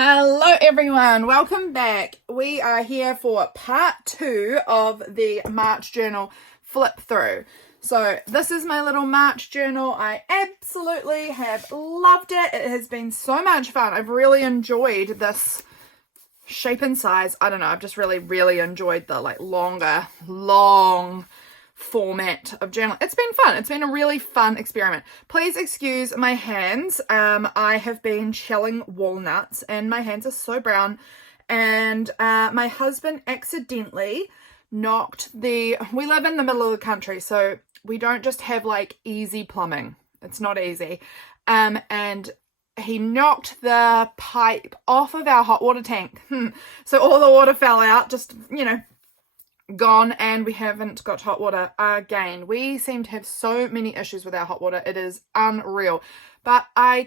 Hello everyone, welcome back. We are here for part 2 of the March journal flip through. So this is my little March journal. I absolutely have loved it. It has been so much fun. I've really enjoyed this shape and size. I don't know, I've just really enjoyed the long format of journaling. It's been fun. It's been a really fun experiment. Please excuse my hands. I have been shelling walnuts and my hands are so brown, and my husband accidentally knocked we live in the middle of the country, so we don't just have like easy plumbing. It's not easy. And he knocked the pipe off of our hot water tank. So all the water fell out, just, gone, and we haven't got hot water again. We seem to have so many issues with our hot water. It is unreal. But I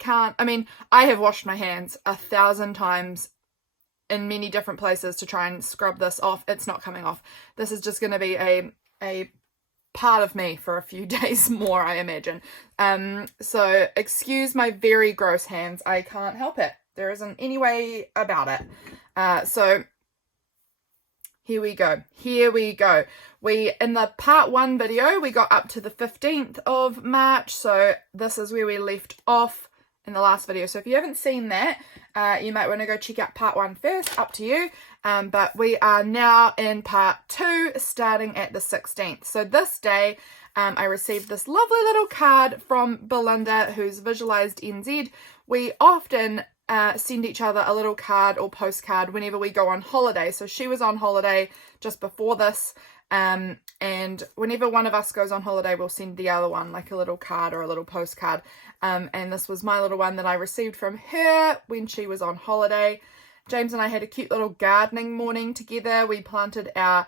have washed my hands 1,000 times in many different places to try and scrub this off. It's not coming off. This is just going to be a part of me for a few days more, I imagine. So excuse my very gross hands. I can't help it. There isn't any way about it. So here we go. In the part 1 video, we got up to the 15th of March. So this is where we left off in the last video. So if you haven't seen that, you might want to go check out part 1 first, up to you. But we are now in part 2, starting at the 16th. So this day, I received this lovely little card from Belinda, who's visualized NZ. We often send each other a little card or postcard whenever we go on holiday. So she was on holiday just before this, and whenever one of us goes on holiday, we'll send the other one like a little card or a little postcard. And this was my little one that I received from her when she was on holiday. James and I had a cute little gardening morning together. We planted our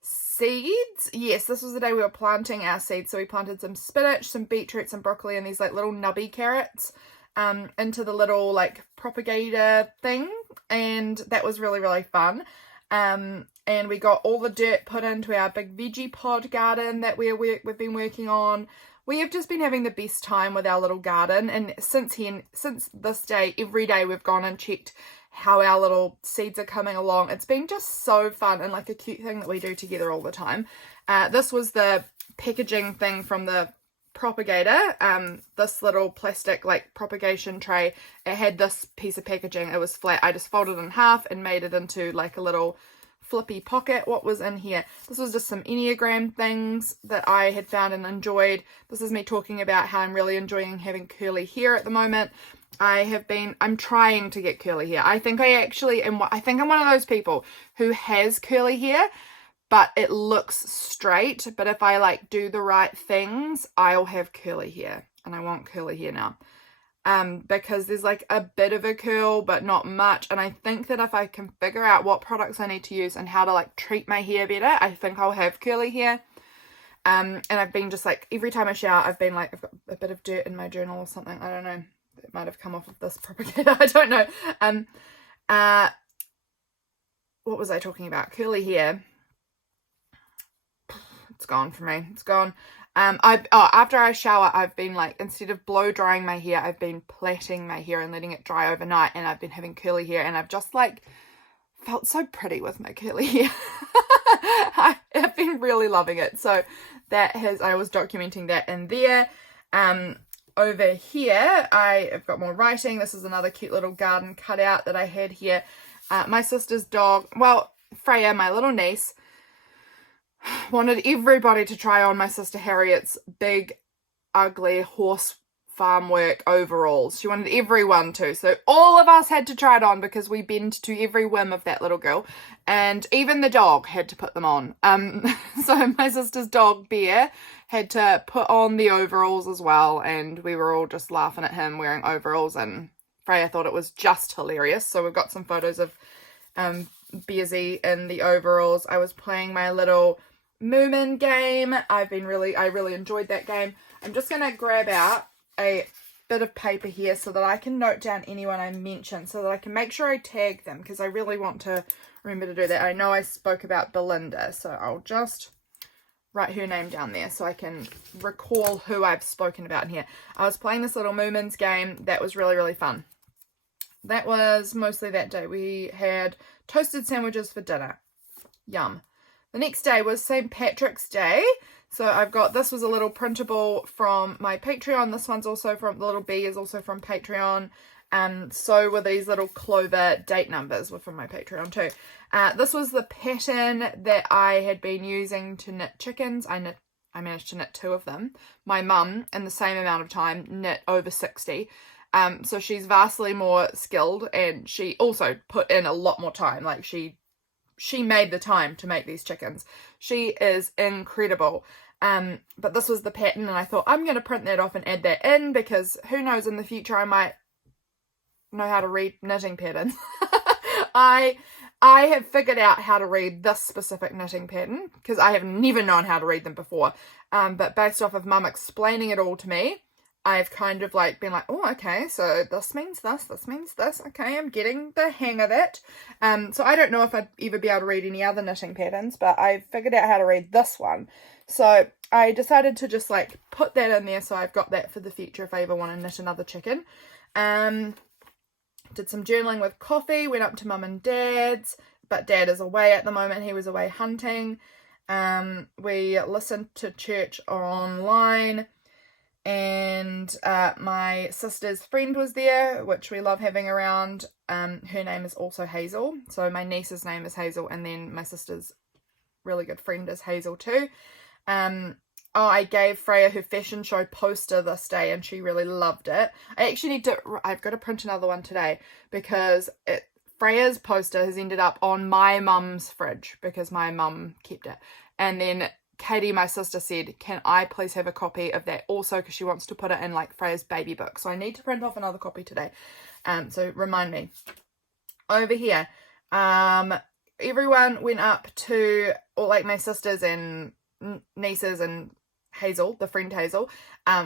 seeds. Yes, this was the day we were planting our seeds. So we planted some spinach, some beetroot, some broccoli, and these like little nubby carrots into the little like propagator thing, and that was really fun. And we got all the dirt put into our big veggie pod garden that we've been working on. We have just been having the best time with our little garden, and since this day, every day we've gone and checked how our little seeds are coming along. It's been just so fun and like a cute thing that we do together all the time. This was the packaging thing from the propagator, this little plastic like propagation tray. It had this piece of packaging. It was flat. I just folded it in half and made it into like a little flippy pocket. What was in here? This was just some Enneagram things that I had found and enjoyed. This is me talking about how I'm really enjoying having curly hair at the moment. I'm trying to get curly hair. I think I'm one of those people who has curly hair, but it looks straight. But if I like do the right things, I'll have curly hair, and I want curly hair now. Because there's like a bit of a curl, but not much. And I think that if I can figure out what products I need to use and how to like treat my hair better, I think I'll have curly hair. And I've been just like, every time I shower, I've been like, I've got a bit of dirt in my journal or something. I don't know. It might have come off of this propagator. I don't know. What was I talking about? Curly hair. It's gone for me. It's gone. After I shower, I've been like, instead of blow drying my hair, I've been plaiting my hair and letting it dry overnight, and I've been having curly hair, and I've just like felt so pretty with my curly hair. I've been really loving it. So I was documenting that in there. Over here, I have got more writing. This is another cute little garden cutout that I had here. My sister's dog, Freya, my little niece, wanted everybody to try on my sister Harriet's big, ugly horse farm work overalls. She wanted everyone to. So all of us had to try it on because we bend to every whim of that little girl. And even the dog had to put them on. So my sister's dog, Bear, had to put on the overalls as well. And we were all just laughing at him wearing overalls. And Freya thought it was just hilarious. So we've got some photos of Bearsy in the overalls. I was playing my little Moomin game. I really enjoyed that game. I'm just going to grab out a bit of paper here so that I can note down anyone I mention, so that I can make sure I tag them, because I really want to remember to do that. I know I spoke about Belinda, so I'll just write her name down there so I can recall who I've spoken about in here. I was playing this little Moomins game that was really fun. that was mostly that day. We had toasted sandwiches for dinner. Yum. The next day was St. Patrick's Day. So I've got, this was a little printable from my Patreon. This one's also from, the little bee is also from Patreon. So were these little clover date numbers were from my Patreon too. This was the pattern that I had been using to knit chickens. I managed to knit 2 of them. My mum, in the same amount of time, knit over 60. So she's vastly more skilled, and she also put in a lot more time. Like she made the time to make these chickens. She is incredible. But this was the pattern, and I thought I'm going to print that off and add that in, because who knows, in the future I might know how to read knitting patterns. I have figured out how to read this specific knitting pattern, because I have never known how to read them before. But based off of Mum explaining it all to me, I've kind of like been like, oh, okay, so this means this means this. Okay, I'm getting the hang of it. So I don't know if I'd ever be able to read any other knitting patterns, but I've figured out how to read this one. So I decided to just like put that in there, so I've got that for the future if I ever want to knit another chicken. Did some journaling with coffee, went up to Mum and Dad's, but Dad is away at the moment. He was away hunting. We listened to church online. And my sister's friend was there, which we love having around. Her name is also Hazel. So my niece's name is Hazel, and then my sister's really good friend is Hazel too. I gave Freya her fashion show poster this day, and she really loved it. I've got to print another one today, because Freya's poster has ended up on my mum's fridge, because my mum kept it. And then Katie, my sister, said, can I please have a copy of that also, because she wants to put it in like Freya's baby book. So I need to print off another copy today. So remind me. Over here, everyone went up to, or like my sisters and nieces and Hazel, the friend Hazel,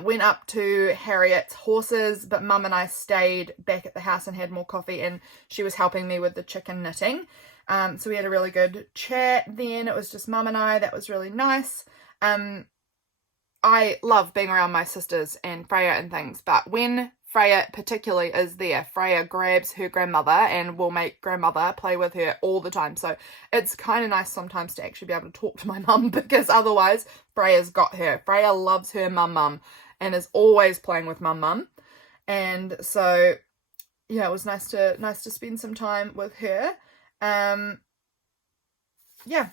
went up to Harriet's horses, but Mum and I stayed back at the house and had more coffee, and she was helping me with the chicken knitting. So we had a really good chat then. It was just Mum and I. That was really nice. I love being around my sisters and Freya and things, but when Freya particularly is there, Freya grabs her grandmother and will make grandmother play with her all the time. So it's kind of nice sometimes to actually be able to talk to my mum, because otherwise Freya's got her. Freya loves her mum and is always playing with mum. And so yeah, it was nice to spend some time with her. Yeah,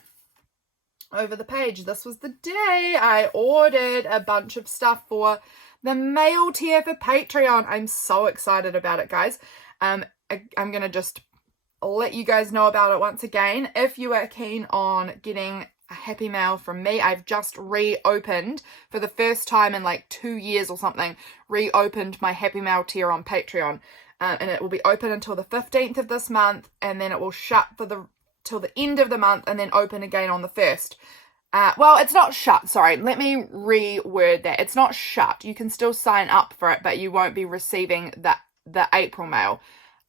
over the page, this was the day I ordered a bunch of stuff for the mail tier for Patreon. I'm so excited about it, guys. I'm gonna just let you guys know about it once again. If you are keen on getting a happy mail from me, I've just reopened for the first time in like 2 years or something, reopened my happy mail tier on Patreon. And it will be open until the 15th of this month, and then it will shut till the end of the month, and then open again on the 1st. Well, it's not shut, sorry. Let me reword that. It's not shut. You can still sign up for it, but you won't be receiving the April mail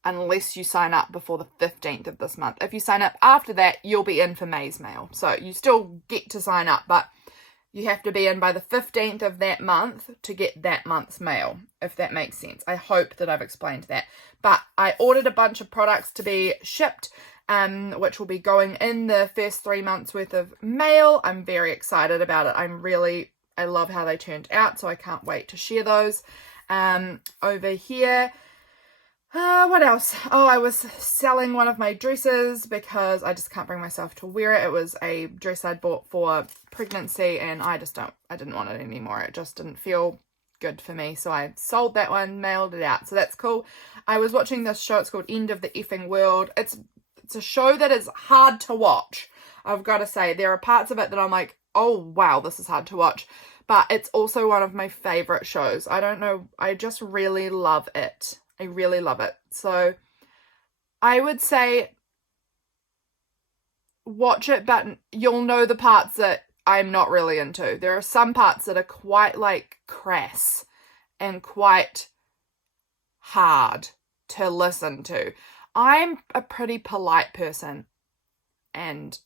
unless you sign up before the 15th of this month. If you sign up after that, you'll be in for May's mail. So you still get to sign up, but you have to be in by the 15th of that month to get that month's mail, if that makes sense. I hope that I've explained that. But I ordered a bunch of products to be shipped, which will be going in the first 3 months worth of mail. I'm very excited about it. I love how they turned out, so I can't wait to share those. Over here, what else? Oh, I was selling one of my dresses because I just can't bring myself to wear it. It was a dress I'd bought for pregnancy, and I didn't want it anymore. It just didn't feel good for me, so I sold that one, mailed it out. So that's cool. I was watching this show. It's called End of the Effing World. It's a show that is hard to watch. I've got to say, there are parts of it that I'm like, oh wow, this is hard to watch. But it's also one of my favorite shows. I don't know, I just really love it. I really love it. So I would say watch it, but you'll know the parts that I'm not really into. There are some parts that are quite like crass and quite hard to listen to. I'm a pretty polite person, and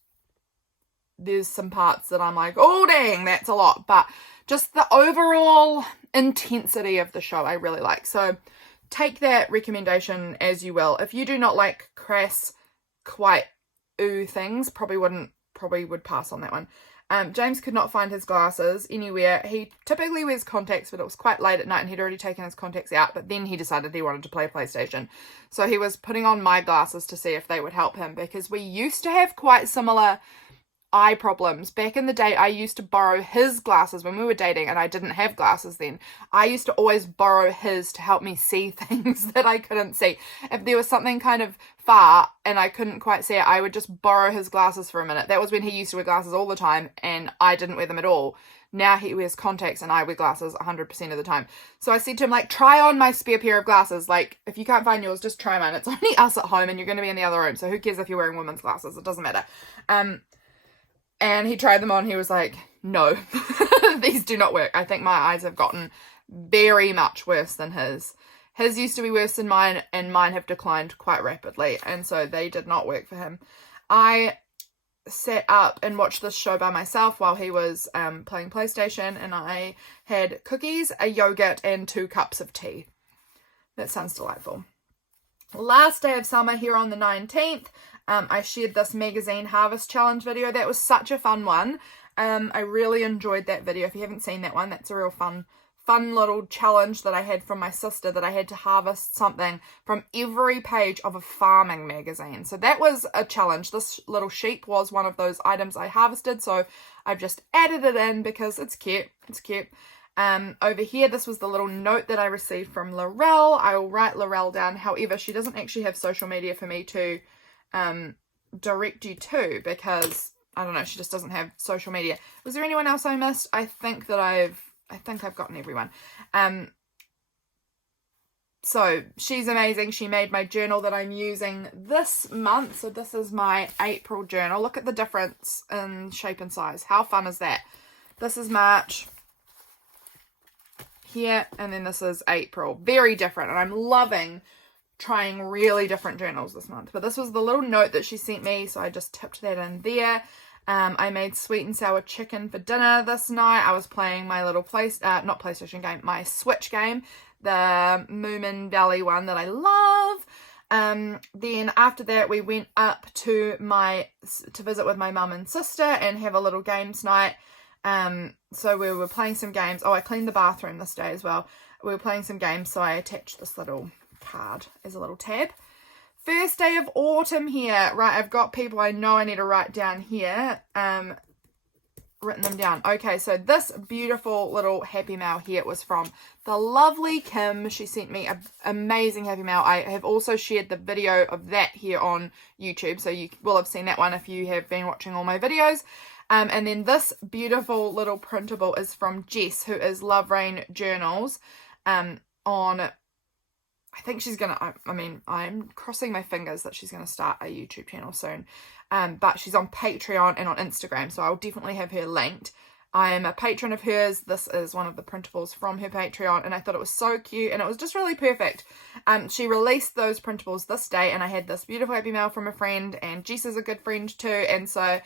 there's some parts that I'm like, oh dang, that's a lot. But just the overall intensity of the show I really like. So take that recommendation as you will. If you do not like crass, quite things, probably would pass on that one. James could not find his glasses anywhere. He typically wears contacts, but it was quite late at night and he'd already taken his contacts out, but then he decided he wanted to play PlayStation. So he was putting on my glasses to see if they would help him, because we used to have quite similar eye problems. Back in the day, I used to borrow his glasses when we were dating, and I didn't have glasses then. I used to always borrow his to help me see things that I couldn't see. If there was something kind of far and I couldn't quite see it, I would just borrow his glasses for a minute. That was when he used to wear glasses all the time and I didn't wear them at all. Now he wears contacts and I wear glasses 100% of the time. So I said to him, like, try on my spare pair of glasses. Like, if you can't find yours, just try mine. It's only us at home and you're going to be in the other room, so who cares if you're wearing women's glasses? It doesn't matter. And he tried them on. He was like, no, these do not work. I think my eyes have gotten very much worse than his. His used to be worse than mine, and mine have declined quite rapidly. And so they did not work for him. I sat up and watched this show by myself while he was playing PlayStation. And I had cookies, a yogurt, and 2 cups of tea. That sounds delightful. Last day of summer here on the 19th. I shared this magazine harvest challenge video. That was such a fun one. I really enjoyed that video. If you haven't seen that one, that's a real fun little challenge that I had from my sister, that I had to harvest something from every page of a farming magazine. So that was a challenge. This little sheep was one of those items I harvested, so I've just added it in because it's cute. It's cute. Over here, this was the little note that I received from Laurelle. I will write Laurelle down. However, she doesn't actually have social media for me to direct you to, because I don't know, she just doesn't have social media. Was there anyone else I missed? I think I've gotten everyone. So she's amazing. She made my journal that I'm using this month. So this is my April journal. Look at the difference in shape and size. How fun is that? This is March here, and then this is April. Very different, and I'm loving trying really different journals this month. But this was the little note that she sent me, so I just tipped that in there. I made sweet and sour chicken for dinner this night. I was playing my little not PlayStation game, my Switch game, the Moomin Valley one that I love. Then after that, we went up to visit with my mum and sister and have a little games night. So we were playing some games. Oh, I cleaned the bathroom this day as well. We were playing some games, so I attached this little card as a little tab. First day of autumn here. Right, I've got people I know I need to write down here. Written them down. Okay, so this beautiful little happy mail here was from the lovely Kim. She sent me an amazing happy mail. I have also shared the video of that here on YouTube, so you will have seen that one if you have been watching all my videos. And then this beautiful little printable is from Jess, who is Love Rain Journals, I think she's going to, I'm crossing my fingers that she's going to start a YouTube channel soon. But she's on Patreon and on Instagram, so I'll definitely have her linked. I am a patron of hers. This is one of the printables from her Patreon, and I thought it was so cute, and it was just really perfect. She released those printables this day, and I had this beautiful happy mail from a friend, and Jess is a good friend too, and so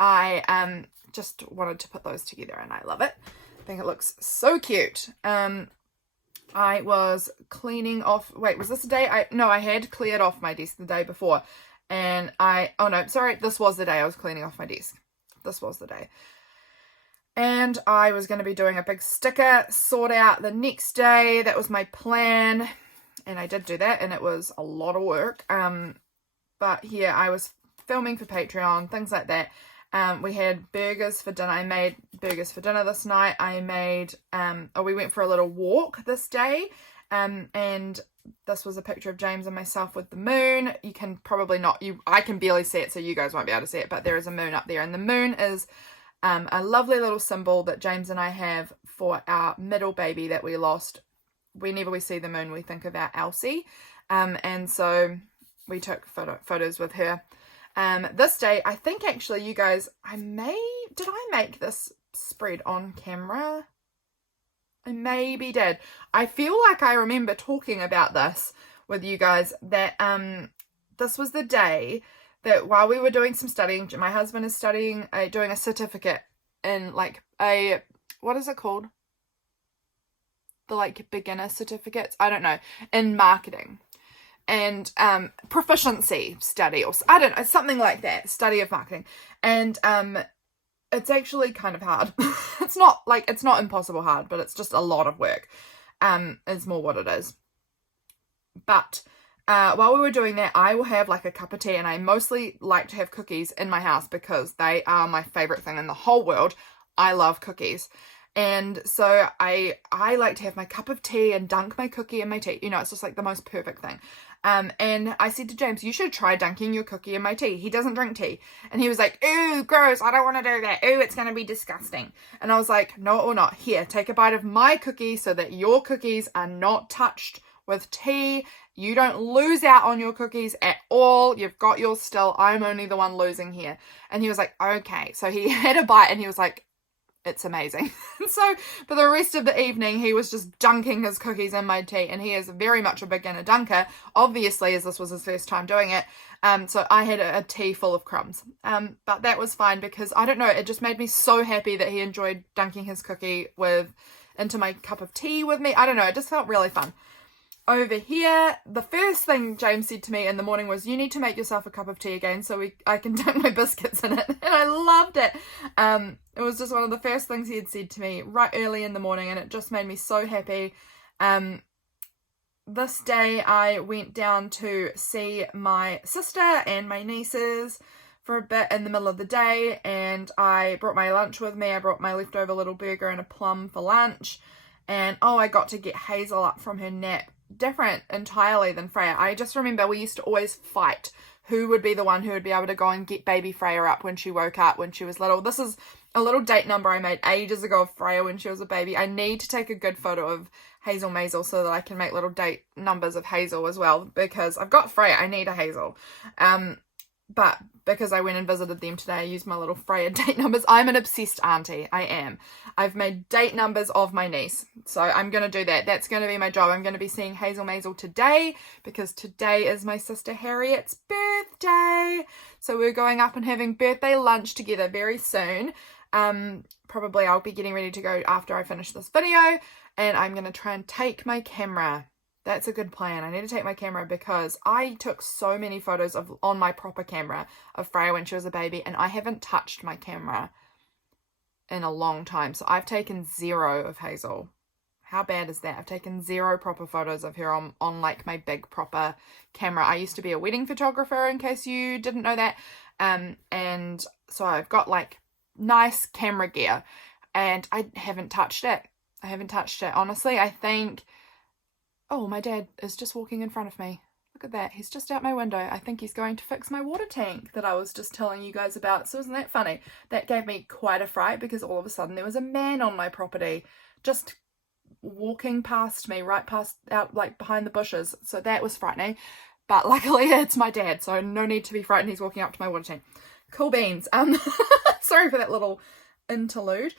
I just wanted to put those together, and I love it. I think it looks so cute. I was cleaning off, wait, was this the day? I had cleared off my desk the day before, and this was the day I was cleaning off my desk. This was the day. And I was going to be doing a big sticker sort out the next day. That was my plan, and I did do that, and it was a lot of work. But here I was filming for Patreon, things like that. We had burgers for dinner. I made burgers for dinner this night. We went for a little walk this day. And this was a picture of James and myself with the moon. You can probably not, I can barely see it, so you guys won't be able to see it, but there is a moon up there. And the moon is a lovely little symbol that James and I have for our middle baby that we lost. Whenever we see the moon, we think of our Elsie. And so we took photos with her. This day, I think actually you guys, did I make this spread on camera? I maybe did. I feel like I remember talking about this with you guys, that this was the day that while we were doing some studying, my husband is studying, doing a certificate in like what is it called? the like beginner certificates, I don't know, in marketing and proficiency study, or I don't know, something like that, study of marketing. And it's actually kind of hard. It's not impossible hard, but it's just a lot of work. Is more what it is. But while we were doing that, I will have like a cup of tea, and I mostly like to have cookies in my house because they are my favorite thing in the whole world. I love cookies. And so I like to have my cup of tea and dunk my cookie in my tea. You know, it's just like the most perfect thing. And I said to James, you should try dunking your cookie in my tea. He doesn't drink tea. And he was like, ooh, gross, I don't want to do that. Ooh, it's going to be disgusting. And I was like, no, it will not. Here, take a bite of my cookie so that your cookies are not touched with tea. You don't lose out on your cookies at all. You've got yours still. I'm only the one losing here. And he was like, okay. So he had a bite and he was like, it's amazing. And so for the rest of the evening, he was just dunking his cookies in my tea, and he is very much a beginner dunker, obviously, as this was his first time doing it. So I had a tea full of crumbs. But that was fine because, I don't know, it just made me so happy that he enjoyed dunking his cookie into my cup of tea with me. I don't know, it just felt really fun. Over here, the first thing James said to me in the morning was, you need to make yourself a cup of tea again so I can dunk my biscuits in it. And I loved it. It was just one of the first things he had said to me right early in the morning, and it just made me so happy. This day I went down to see my sister and my nieces for a bit in the middle of the day, and I brought my lunch with me. I brought my leftover little burger and a plum for lunch. And I got to get Hazel up from her nap. Different entirely than Freya. I just remember we used to always fight who would be the one who would be able to go and get baby Freya up when she woke up when she was little. This is a little date number I made ages ago of Freya when she was a baby. I need to take a good photo of Hazel Maisel so that I can make little date numbers of Hazel as well, because I've got Freya, I need a Hazel. But because I went and visited them today, I used my little Freya date numbers. I'm an obsessed auntie. I am. I've made date numbers of my niece. So I'm going to do that. That's going to be my job. I'm going to be seeing Hazel Maisel today because today is my sister Harriet's birthday. So we're going up and having birthday lunch together very soon. Probably I'll be getting ready to go after I finish this video. And I'm going to try and take my camera. That's a good plan. I need to take my camera because I took so many photos on my proper camera of Freya when she was a baby, and I haven't touched my camera in a long time. So I've taken 0 of Hazel. How bad is that? I've taken 0 proper photos of her on like my big proper camera. I used to be a wedding photographer, in case you didn't know that. And so I've got like nice camera gear, and I haven't touched it. Honestly, I think... Oh, my dad is just walking in front of me. Look at that. He's just out my window. I think he's going to fix my water tank that I was just telling you guys about. So isn't that funny? That gave me quite a fright because all of a sudden there was a man on my property just walking past me, right past out like behind the bushes. So that was frightening. But luckily it's my dad, so no need to be frightened. He's walking up to my water tank. Cool beans. Sorry for that little interlude.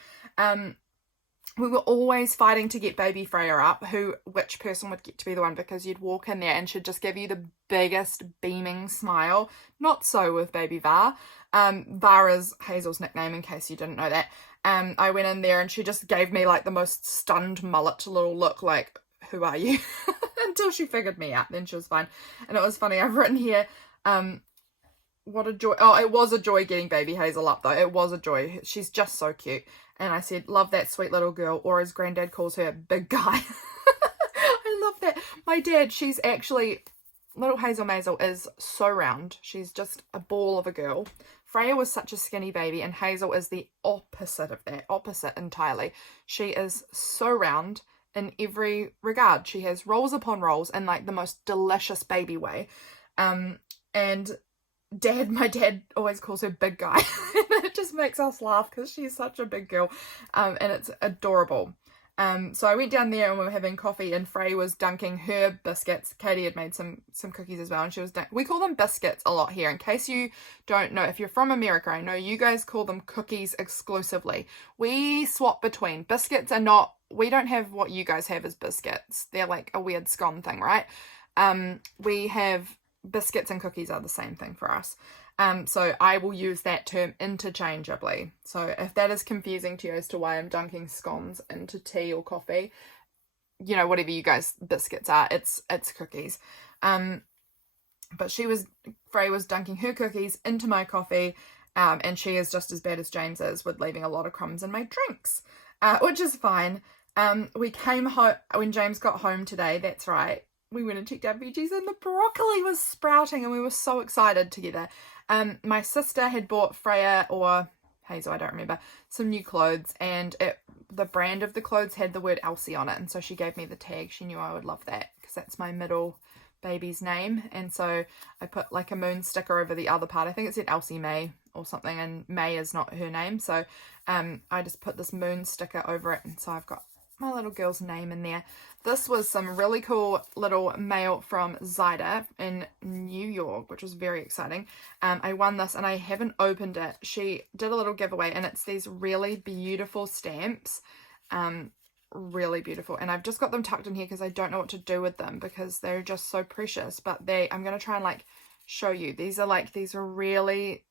We were always fighting to get baby Freya up, which person would get to be the one, because you'd walk in there and she'd just give you the biggest beaming smile. Not so with baby Var. Var is Hazel's nickname, in case you didn't know that. I went in there and she just gave me like the most stunned mullet little look, like, who are you? Until she figured me out, then she was fine. And it was funny, I've written here, what a joy. Oh, it was a joy getting baby Hazel up though. It was a joy. She's just so cute. And I said, love that sweet little girl, or as Granddad calls her, big guy. I love that. My dad, she's actually, little Hazel Maisel is so round. She's just a ball of a girl. Freya was such a skinny baby, and Hazel is the opposite of that. Opposite entirely. She is so round in every regard. She has rolls upon rolls in like the most delicious baby way. And my dad always calls her big guy. It just makes us laugh because she's such a big girl, and it's adorable. So I went down there and we were having coffee, and Frey was dunking her biscuits. Katie had made some cookies as well, and she was we call them biscuits a lot here. In case you don't know, if you're from America, I know you guys call them cookies exclusively. We swap between. Biscuits are not, we don't have what you guys have as biscuits. They're like a weird scone thing, right? We have biscuits and cookies are the same thing for us. So I will use that term interchangeably. So if that is confusing to you as to why I'm dunking scones into tea or coffee, you know, whatever you guys biscuits are, it's cookies. But Frey was dunking her cookies into my coffee, and she is just as bad as James is with leaving a lot of crumbs in my drinks, which is fine. We came home, when James got home today, that's right, we went and checked our veggies and the broccoli was sprouting and we were so excited together. My sister had bought Freya, or Hazel, I don't remember, some new clothes, and the brand of the clothes had the word Elsie on it, and so she gave me the tag. She knew I would love that because that's my middle baby's name, and so I put like a moon sticker over the other part. I think it said Elsie May or something, and May is not her name, so I just put this moon sticker over it, and so I've got my little girl's name in there. This was some really cool little mail from Zaida in New York, which was very exciting. I won this and I haven't opened it. She did a little giveaway and it's these really beautiful stamps. Really beautiful, and I've just got them tucked in here because I don't know what to do with them because they're just so precious. But I'm going to try and like show you. These are really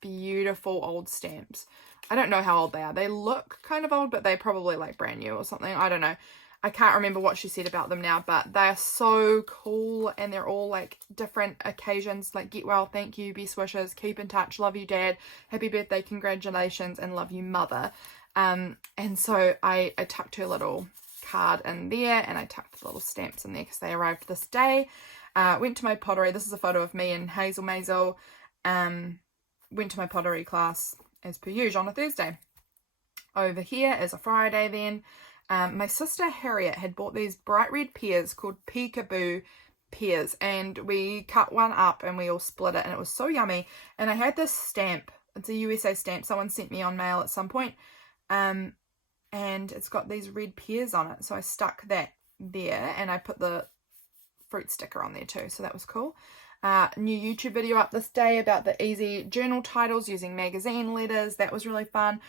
beautiful old stamps. I don't know how old they are. They look kind of old, but they're probably like brand new or something. I don't know. I can't remember what she said about them now, but they are so cool, and they're all like different occasions, like get well, thank you, best wishes, keep in touch, love you dad, happy birthday, congratulations, and love you mother. And so I tucked her little card in there, and I tucked the little stamps in there because they arrived this day. Went to my pottery. This is a photo of me and Hazel Maisel. Went to my pottery class as per usual on a Thursday. Over here is a Friday then. My sister Harriet had bought these bright red pears called peekaboo pears, and we cut one up and we all split it, and it was so yummy. And I had this stamp. It's a USA stamp someone sent me on mail at some point. And it's got these red pears on it, so I stuck that there, and I put the fruit sticker on there too, so that was cool. New YouTube video up this day about the easy journal titles using magazine letters. That was really fun.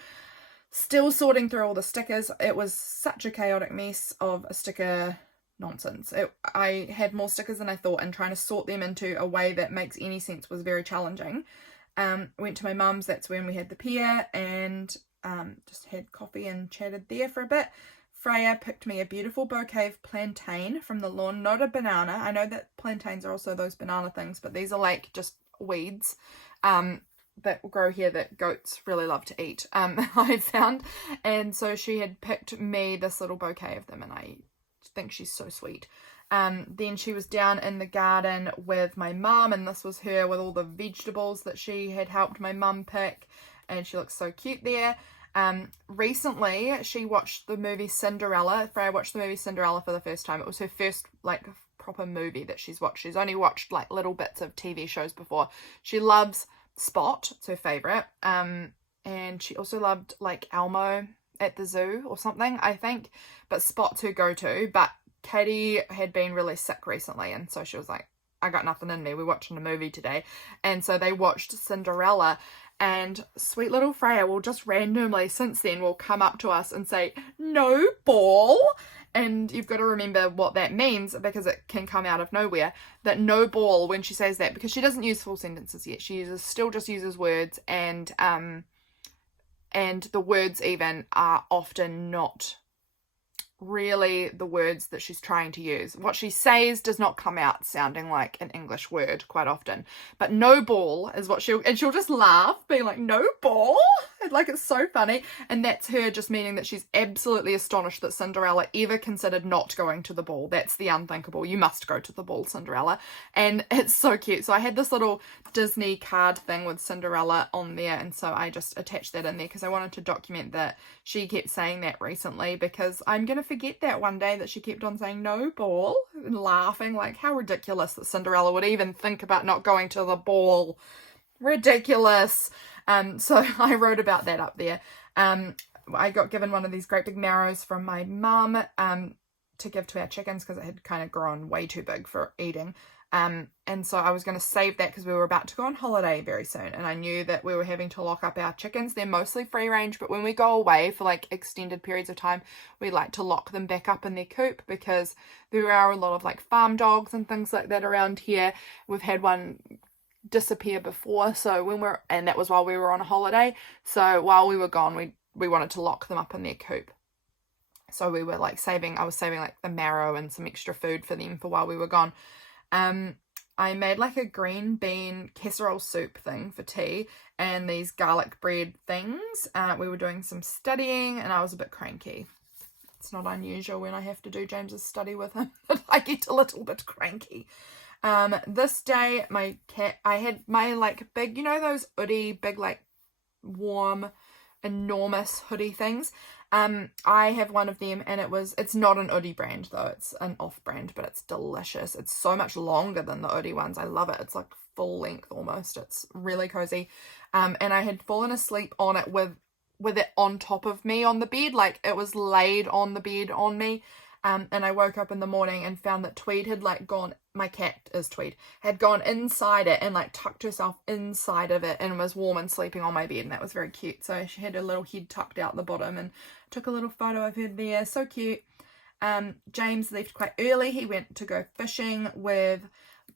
Still sorting through all the stickers. It was such a chaotic mess of sticker nonsense. I had more stickers than I thought, and trying to sort them into a way that makes any sense was very challenging. Went to my mum's. That's when we had the pear, and just had coffee and chatted there for a bit. Freya picked me a beautiful bouquet of plantain from the lawn, not a banana. I know that plantains are also those banana things, but these are like just weeds that grow here that goats really love to eat, I found. And so she had picked me this little bouquet of them, and I think she's so sweet. Then she was down in the garden with my mum, and this was her with all the vegetables that she had helped my mum pick, and she looks so cute there. Recently she watched the movie Cinderella. Freya watched the movie Cinderella for the first time. It was her first like proper movie that she's watched. She's only watched like little bits of TV shows before. She loves Spot, it's her favorite, and she also loved like Elmo at the zoo or something, I think, but Spot's her go-to. But Katie had been really sick recently, and so she was like, I got nothing in me, we're watching a movie today. And so they watched Cinderella, and sweet little Freya will just randomly since then will come up to us and say, no ball. And you've got to remember what that means, because it can come out of nowhere. That no ball, when she says that, because she doesn't use full sentences yet, she still just uses words, and the words even are often not really the words that she's trying to use. What she says does not come out sounding like an English word quite often, but no ball is what she'll just laugh, being like, no ball, like it's so funny. And that's her just meaning that she's absolutely astonished that Cinderella ever considered not going to the ball. That's the unthinkable. You must go to the ball, Cinderella. And it's so cute. So I had this little Disney card thing with Cinderella on there, and so I just attached that in there because I wanted to document that she kept saying that recently, because I'm gonna forget that one day that she kept on saying no ball and laughing, like how ridiculous that Cinderella would even think about not going to the ball. Ridiculous. So I wrote about that up there. I got given one of these great big marrows from my mum to give to our chickens because it had kind of grown way too big for eating. And so I was going to save that because we were about to go on holiday very soon, and I knew that we were having to lock up our chickens. They're mostly free range, but when we go away for like extended periods of time, we like to lock them back up in their coop, because there are a lot of like farm dogs and things like that around here. We've had one disappear before, so and that was while we were on a holiday, so while we were gone, we wanted to lock them up in their coop. So we were like I was saving like the marrow and some extra food for them for while we were gone. I made like a green bean casserole soup thing for tea and these garlic bread things. We were doing some studying and I was a bit cranky. It's not unusual when I have to do James's study with him. I get a little bit cranky. This day, I had my like big, you know, those hoodie, big like warm, enormous hoodie things. I have one of them and it's not an hoodie brand though. It's an off brand, but it's delicious. It's so much longer than the hoodie ones. I love it. It's like full length almost. It's really cozy. And I had fallen asleep on it with it on top of me on the bed, like it was laid on the bed on me, and I woke up in the morning and found that Tweed had like gone, my cat is Tweed, had gone inside it and like tucked herself inside of it and was warm and sleeping on my bed, and that was very cute. So she had her little head tucked out the bottom and took a little photo of her there, so cute. James left quite early. He went to go fishing with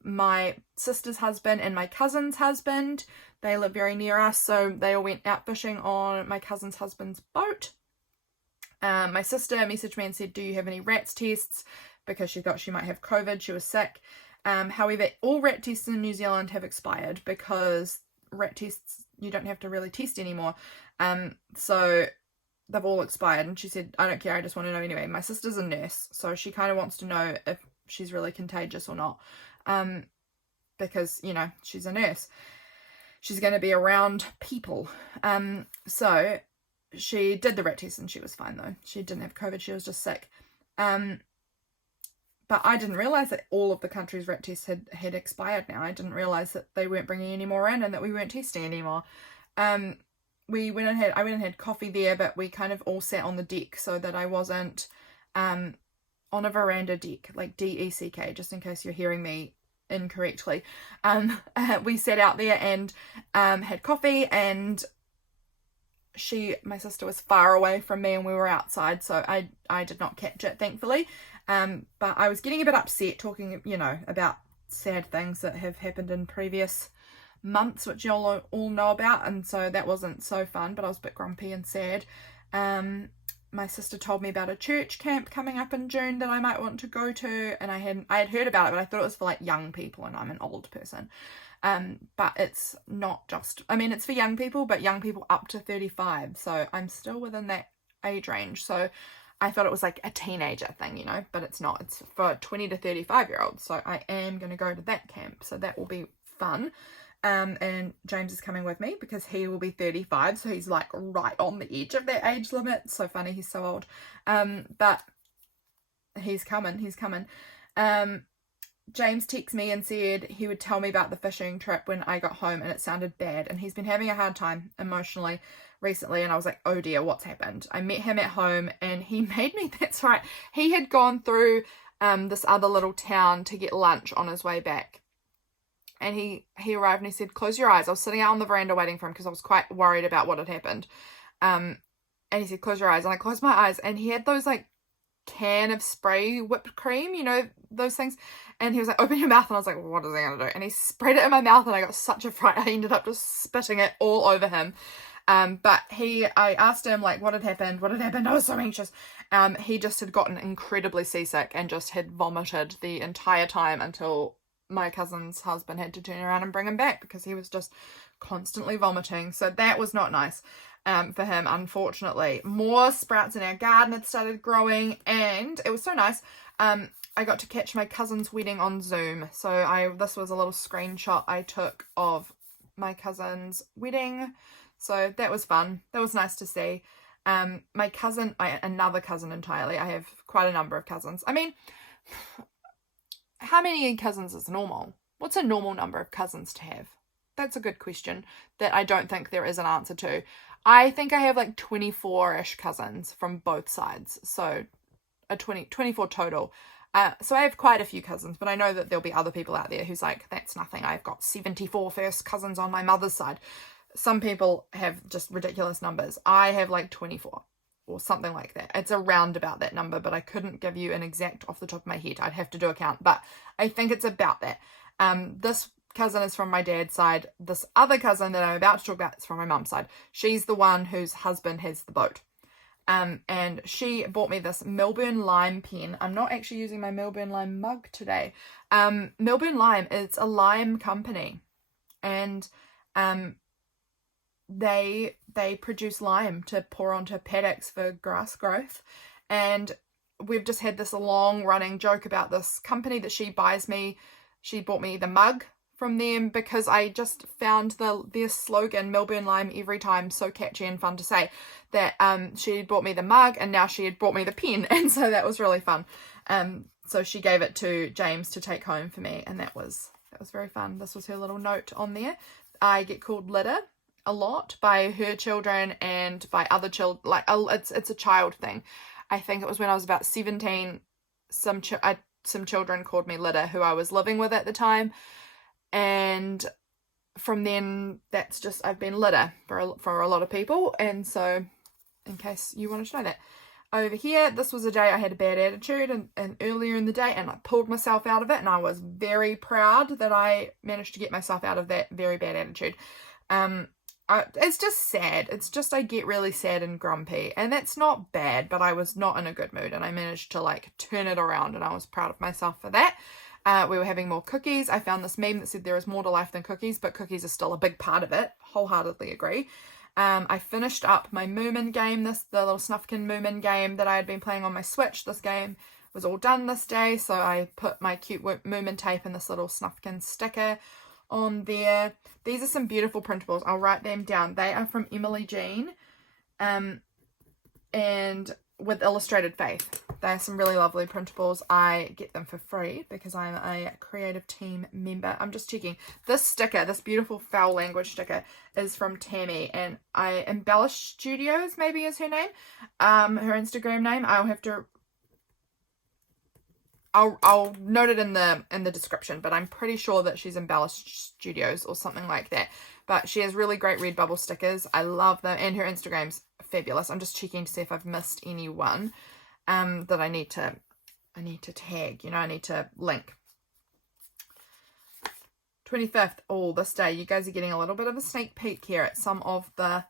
my sister's husband and my cousin's husband. They live very near us, so they all went out fishing on my cousin's husband's boat. My sister messaged me and said, do you have any RATs tests? Because she thought she might have COVID. She was sick. However, all RAT tests in New Zealand have expired because RAT tests, you don't have to really test anymore. So they've all expired. And she said, I don't care, I just want to know anyway. My sister's a nurse, so she kind of wants to know if she's really contagious or not. Because, you know, she's a nurse. She's going to be around people. So she did the RAT test and she was fine though. She didn't have COVID, she was just sick. But I didn't realise that all of the country's RAT tests had expired now. I didn't realise that they weren't bringing any more in and that we weren't testing anymore. I went and had coffee there, but we kind of all sat on the deck so that I wasn't on a veranda deck, like DECK, just in case you're hearing me incorrectly. We sat out there and had coffee, and my sister was far away from me and we were outside, so I did not catch it, thankfully. But I was getting a bit upset talking, you know, about sad things that have happened in previous months, which y'all all know about, and so that wasn't so fun, but I was a bit grumpy and sad. My sister told me about a church camp coming up in June that I might want to go to, and I had heard about it, but I thought it was for like young people, and I'm an old person. But it's not just, I mean, it's for young people, but young people up to 35, so I'm still within that age range. So I thought it was like a teenager thing, you know, but it's not. It's for 20 to 35 year olds. So I am going to go to that camp, so that will be fun. And James is coming with me because he will be 35, so he's like right on the edge of that age limit. So funny, he's so old. But he's coming. James texted me and said he would tell me about the fishing trip when I got home, and it sounded bad, and he's been having a hard time emotionally recently, and I was like, oh dear, what's happened? I met him at home and he made me, that's right, he had gone through this other little town to get lunch on his way back. And he arrived and he said, close your eyes. I was sitting out on the veranda waiting for him because I was quite worried about what had happened. And he said, close your eyes. And I closed my eyes, and he had those like can of spray whipped cream, you know, those things. And he was like, open your mouth. And I was like, well, what is he going to do? And he sprayed it in my mouth, and I got such a fright. I ended up just spitting it all over him. But I asked him like what had happened. I was so anxious. He just had gotten incredibly seasick and just had vomited the entire time until my cousin's husband had to turn around and bring him back because he was just constantly vomiting. So that was not nice for him, unfortunately. More sprouts in our garden had started growing, and it was so nice. I got to catch my cousin's wedding on Zoom. So this was a little screenshot I took of my cousin's wedding. So that was fun. That was nice to see. My cousin, another cousin entirely. I have quite a number of cousins. I mean, how many cousins is normal? What's a normal number of cousins to have? That's a good question that I don't think there is an answer to. I think I have like 24-ish cousins from both sides. So 24 total. So I have quite a few cousins, but I know that there'll be other people out there who's like, that's nothing. I've got 74 first cousins on my mother's side. Some people have just ridiculous numbers. I have like 24 or something like that. It's around about that number, but I couldn't give you an exact off the top of my head. I'd have to do a count, but I think it's about that. This cousin is from my dad's side. This other cousin that I'm about to talk about is from my mum's side. She's the one whose husband has the boat. And she bought me this Melbourne Lime pen. I'm not actually using my Melbourne Lime mug today. Melbourne Lime is a lime company, and they produce lime to pour onto paddocks for grass growth. And we've just had this long running joke about this company that she bought me the mug from them, because I just found their slogan, Melbourne Lime every time, so catchy and fun to say, that she bought me the mug and now she had bought me the pen, and so that was really fun. So she gave it to James to take home for me, and that was very fun. This was her little note on there. I get called Lidda a lot by her children and by other children. Like, it's a child thing. I think it was when I was about 17, some children called me Lidda who I was living with at the time, and from then that's just, I've been Lidda for a lot of people. And so, in case you wanted to know that. Over here, this was a day I had a bad attitude and earlier in the day, and I pulled myself out of it, and I was very proud that I managed to get myself out of that very bad attitude. It's just sad. It's just I get really sad and grumpy, and that's not bad, but I was not in a good mood, and I managed to like turn it around, and I was proud of myself for that. We were having more cookies. I found this meme that said there is more to life than cookies, but cookies are still a big part of it. Wholeheartedly agree. I finished up my Moomin game, the little Snufkin Moomin game that I had been playing on my Switch. This game was all done this day, so I put my cute Moomin tape and this little Snufkin sticker on there. These are some beautiful printables. I'll write them down. They are from Emily Jean, and with Illustrated Faith. They are some really lovely printables. I get them for free because I'm a creative team member. I'm just checking. This sticker, this beautiful foul language sticker, is from Tammy, and I Embellish Studios maybe is her name, her Instagram name. I'll note it in the description, but I'm pretty sure that she's Embellish Studios or something like that. But she has really great Redbubble stickers. I love them, and her Instagram's fabulous. I'm just checking to see if I've missed anyone that I need to tag, I need to link. 25th, this day, you guys are getting a little bit of a sneak peek here at some of the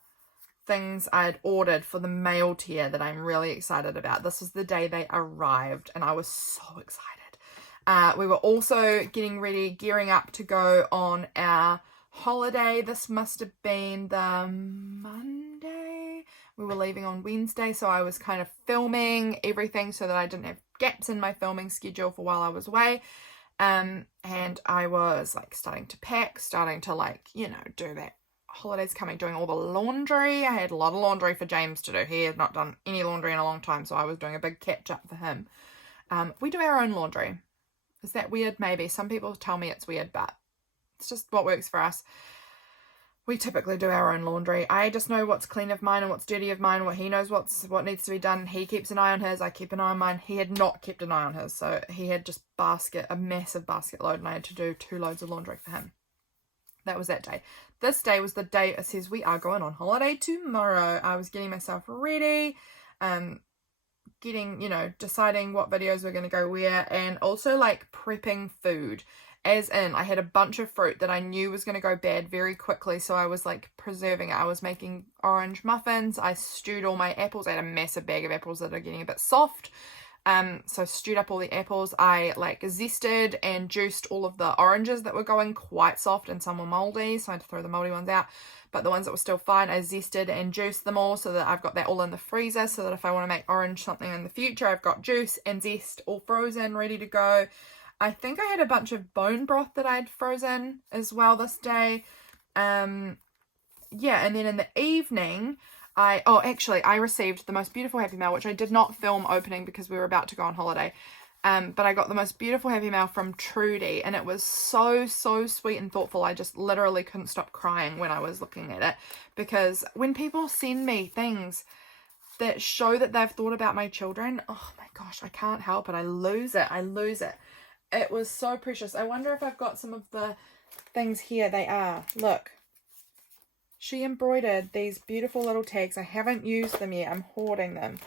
things I had ordered for the mail tier that I'm really excited about. This was the day they arrived, and I was so excited. We were also gearing up to go on our holiday. This must have been the Monday. We were leaving on Wednesday, so I was kind of filming everything so that I didn't have gaps in my filming schedule for while I was away. And I was like starting to pack, starting to do that. Holidays coming, doing all the laundry. I had a lot of laundry for James to do. He had not done any laundry in a long time, so I was doing a big catch up for him. We do our own laundry. Is that weird? Maybe. Some people tell me it's weird, but it's just what works for us. We typically do our own laundry. I just know what's clean of mine and what's dirty of mine. He knows what needs to be done. He keeps an eye on his. I keep an eye on mine. He had not kept an eye on his, so he had just a massive basket load, and I had to do 2 loads of laundry for him. That was that day. This day was the day it says we are going on holiday tomorrow. I was getting myself ready, deciding what videos we're going to go where, and also like prepping food. As in, I had a bunch of fruit that I knew was going to go bad very quickly, so I was like preserving it. I was making orange muffins. I stewed all my apples. I had a massive bag of apples that are getting a bit soft. So stewed up all the apples. I zested and juiced all of the oranges that were going quite soft, and some were moldy, so I had to throw the moldy ones out. But the ones that were still fine, I zested and juiced them all so that I've got that all in the freezer, so that if I want to make orange something in the future, I've got juice and zest all frozen, ready to go. I think I had a bunch of bone broth that I had frozen as well this day. And then in the evening, I received the most beautiful Happy Mail, which I did not film opening because we were about to go on holiday. But I got the most beautiful Happy Mail from Trudy, and it was so, so sweet and thoughtful. I just literally couldn't stop crying when I was looking at it, because when people send me things that show that they've thought about my children, oh my gosh, I can't help it. I lose it. It was so precious. I wonder if I've got some of the things here. They are. Look. She embroidered these beautiful little tags. I haven't used them yet. I'm hoarding them.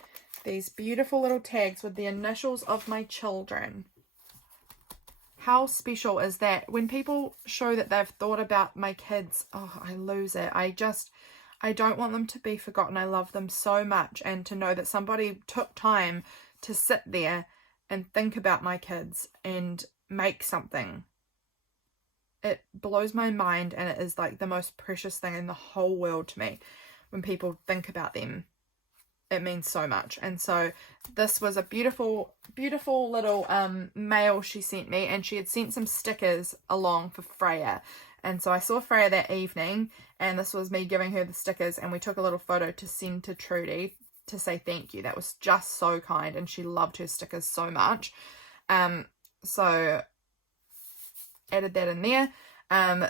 These beautiful little tags with the initials of my children. How special is that? When people show that they've thought about my kids, oh, I lose it. I I don't want them to be forgotten. I love them so much, and to know that somebody took time to sit there and think about my kids and make something. It blows my mind, and it is like the most precious thing in the whole world to me when people think about them. It means so much. And so this was a beautiful little mail she sent me, and she had sent some stickers along for Freya. And so I saw Freya that evening, and this was me giving her the stickers, and we took a little photo to send to Trudy to say thank you. That was just so kind, and she loved her stickers so much. So added that in there.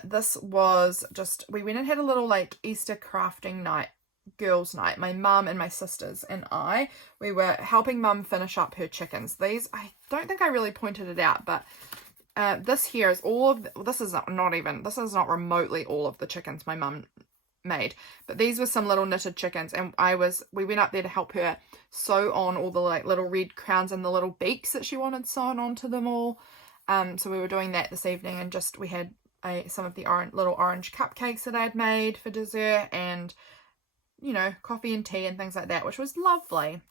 This was just, we went and had a little like Easter crafting night, girls night. My mum and my sisters and we were helping mum finish up her chickens. These, I don't think I really pointed it out, but this here is all of this is not remotely all of the chickens my mum made, but these were some little knitted chickens, and we went up there to help her sew on all the like little red crowns and the little beaks that she wanted sewn onto them all. So we were doing that this evening, and just we had some of the little orange cupcakes that I'd made for dessert, and you know, coffee and tea and things like that, which was lovely.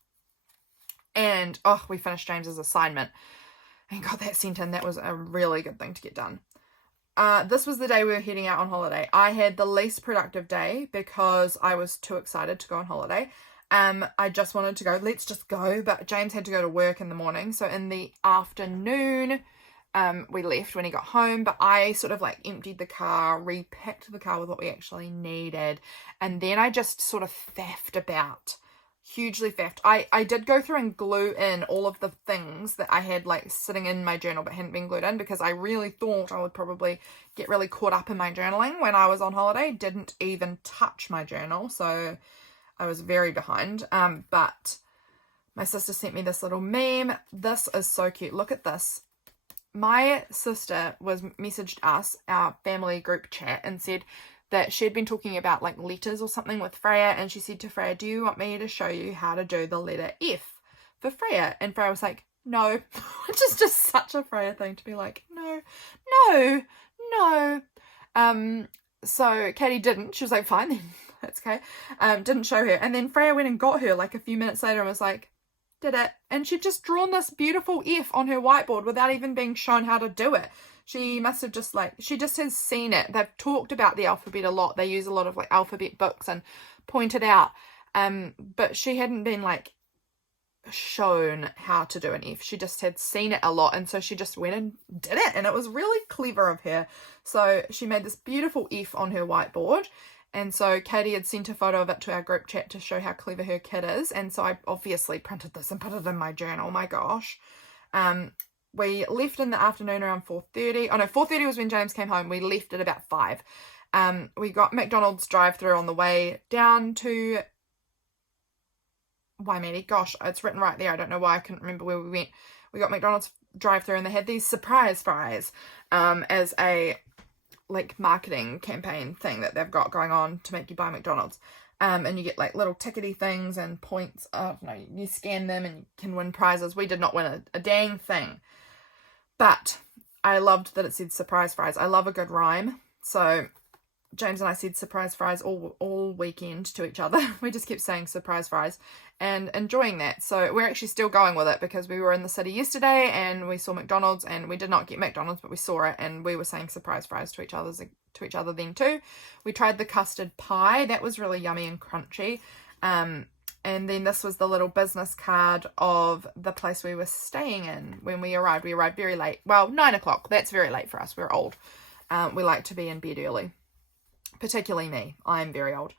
And we finished James's assignment and got that sent in. That was a really good thing to get done. This was the day we were heading out on holiday. I had the least productive day because I was too excited to go on holiday. I just wanted to go, let's just go, but James had to go to work in the morning. So in the afternoon, we left when he got home, but I sort of like emptied the car, repacked the car with what we actually needed, and then I just sort of hugely faffed. I did go through and glue in all of the things that I had like sitting in my journal but hadn't been glued in, because I really thought I would probably get really caught up in my journaling when I was on holiday. Didn't even touch my journal, so I was very behind. But my sister sent me this little meme. This is so cute. Look at this. My sister messaged us, our family group chat, and said that she had been talking about like letters or something with Freya, and she said to Freya, do you want me to show you how to do the letter F for Freya? And Freya was like, no, which is just such a Freya thing to be like, no. So Katie didn't. She was like, fine then, that's okay. Didn't show her. And then Freya went and got her like a few minutes later and was like, did it. And she'd just drawn this beautiful F on her whiteboard without even being shown how to do it. She must have just like, she just has seen it. They've talked about the alphabet a lot. They use a lot of like alphabet books and point it out. But she hadn't been like shown how to do an F. She just had seen it a lot, and so she just went and did it, and it was really clever of her. So she made this beautiful F on her whiteboard, and so Katie had sent a photo of it to our group chat to show how clever her kid is, and so I obviously printed this and put it in my journal. My gosh. We left in the afternoon around 4:30. Oh no, 4:30 was when James came home. We left at about 5. We got McDonald's drive-through on the way down to Waimea. Gosh, it's written right there. I don't know why I couldn't remember where we went. We got McDonald's drive-through, and they had these surprise fries as a like marketing campaign thing that they've got going on to make you buy McDonald's. And you get like little tickety things and points. You scan them and you can win prizes. We did not win a dang thing. But I loved that it said surprise fries. I love a good rhyme. So James and I said surprise fries all weekend to each other. We just kept saying surprise fries and enjoying that. So we're actually still going with it because we were in the city yesterday and we saw McDonald's, and we did not get McDonald's, but we saw it, and we were saying surprise fries to each other then too. We tried the custard pie. That was really yummy and crunchy. And then this was the little business card of the place we were staying in when we arrived. We arrived very late. Well, 9 o'clock. That's very late for us. We're old. We like to be in bed early. Particularly me. I'm very old.